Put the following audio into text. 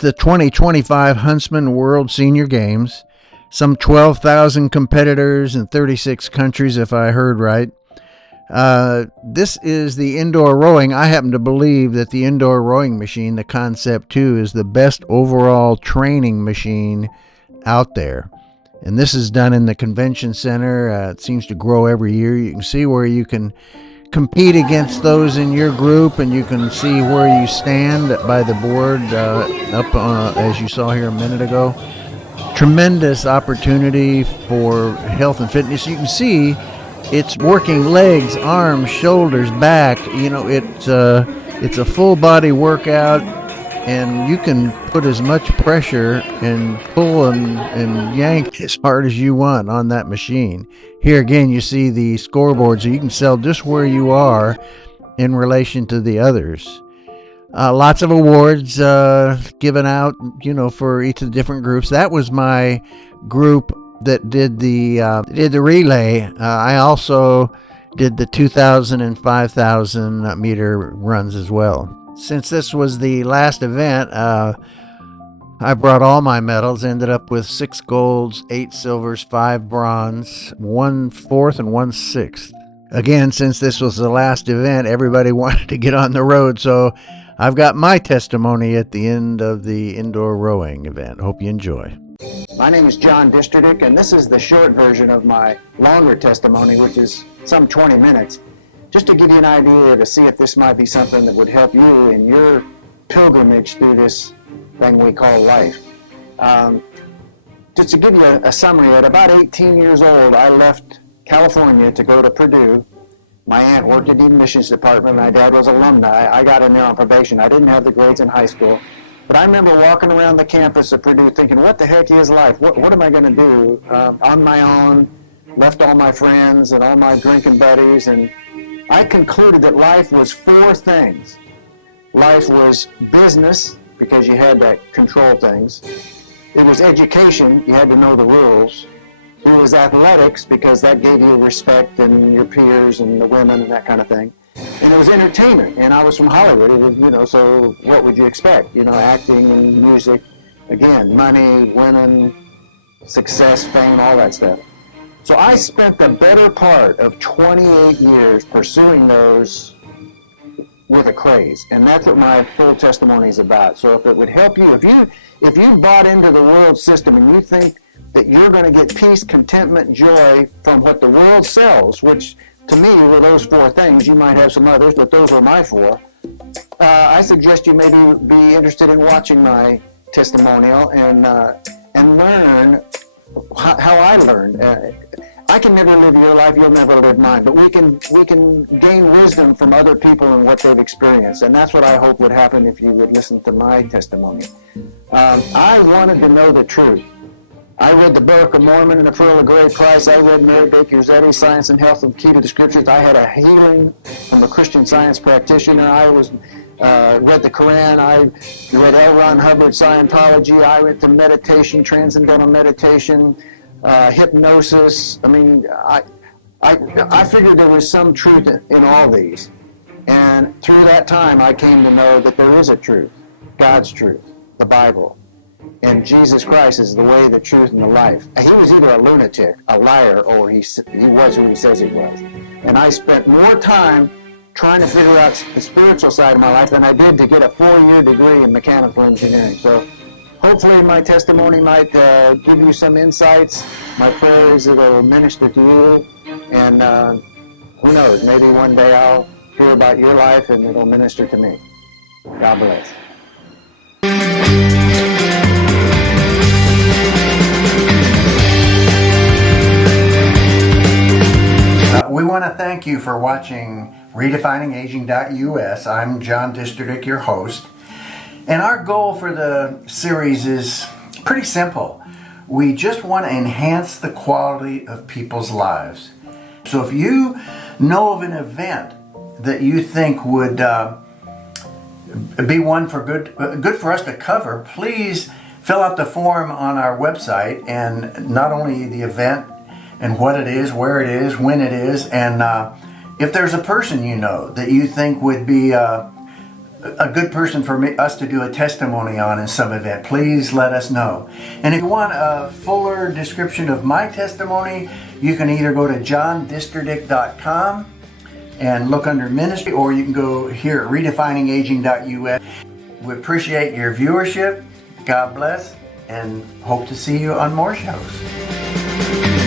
the 2025 Huntsman World Senior Games. Some 12,000 competitors in 36 countries, if I heard right. This is the indoor rowing. I happen to believe that the indoor rowing machine, the Concept 2, is the best overall training machine out there. And this is done in the convention center. It seems to grow every year. You can see where you can compete against those in your group, and you can see where you stand by the board up as you saw here a minute ago. Tremendous opportunity for health and fitness. You can see it's working legs, arms, shoulders, back. You know, it's a full body workout, and you can put as much pressure and pull and yank as hard as you want on that machine. Here again, you see the scoreboard, so you can tell just where you are in relation to the others. Lots of awards given out, you know, for each of the different groups. That was my group that did the relay. I also did the 2,000 and 5,000 meter runs as well. Since this was the last event, I brought all my medals, ended up with 6 golds, 8 silvers, 5 bronze, 1 fourth, and 1 sixth. Again, since this was the last event, everybody wanted to get on the road, so I've got my testimony at the end of the indoor rowing event. Hope you enjoy. My name is John Distridick, and this is the short version of my longer testimony, which is some 20 minutes, just to give you an idea to see if this might be something that would help you in your pilgrimage through this thing we call life. Just to give you a summary, at about 18 years old, I left California to go to Purdue. My aunt worked at the admissions department. My dad was alumni. I got in there on probation. I didn't have the grades in high school. But I remember walking around the campus at Purdue thinking, what the heck is life? What am I going to do on my own? Left all my friends and all my drinking buddies. And I concluded that life was 4 things. Life was business, because you had to control things. It was education. You had to know the rules. It was athletics, because that gave you respect and your peers and the women and that kind of thing. And it was entertainment, and I was from Hollywood. It was, you know, so what would you expect? You know, acting and music, again, money, women, success, fame, all that stuff. So I spent the better part of 28 years pursuing those with a craze, and that's what my full testimony is about. So if it would help you, if you bought into the world system and you think that you're going to get peace, contentment, joy from what the world sells, which to me were those 4 things. You might have some others, but those were my 4. I suggest you maybe be interested in watching my testimonial and learn how I learned. I can never live your life, you'll never live mine, but we can gain wisdom from other people and what they've experienced, and that's what I hope would happen if you would listen to my testimony. I wanted to know the truth. I read the Book of Mormon and the Pearl of Great Price. I read Mary Baker Eddy's Science and Health, the Key to the Scriptures. I had a healing from a Christian Science practitioner. I read the Quran. I read L. Ron Hubbard's Scientology. I went to meditation, transcendental meditation, hypnosis. I mean, I figured there was some truth in all these. And through that time, I came to know that there is a truth, God's truth, the Bible. And Jesus Christ is the way, the truth, and the life. He was either a lunatic, a liar, or he was who he says he was. And I spent more time trying to figure out the spiritual side of my life than I did to get a 4-year degree in mechanical engineering. So hopefully my testimony might give you some insights. My prayer is that it will minister to you. And who knows, maybe one day I'll hear about your life and it'll minister to me. God bless. We want to thank you for watching RedefiningAging.us. I'm John Distridick, your host. And our goal for the series is pretty simple. We just want to enhance the quality of people's lives. So if you know of an event that you think would be one for good for us to cover, please fill out the form on our website, and not only the event and what it is, where it is, when it is, and if there's a person you know that you think would be a good person for us to do a testimony on in some event, please let us know. And if you want a fuller description of my testimony, you can either go to johndisterdick.com and look under ministry, or you can go here at redefiningaging.us. We appreciate your viewership. God bless, and hope to see you on more shows.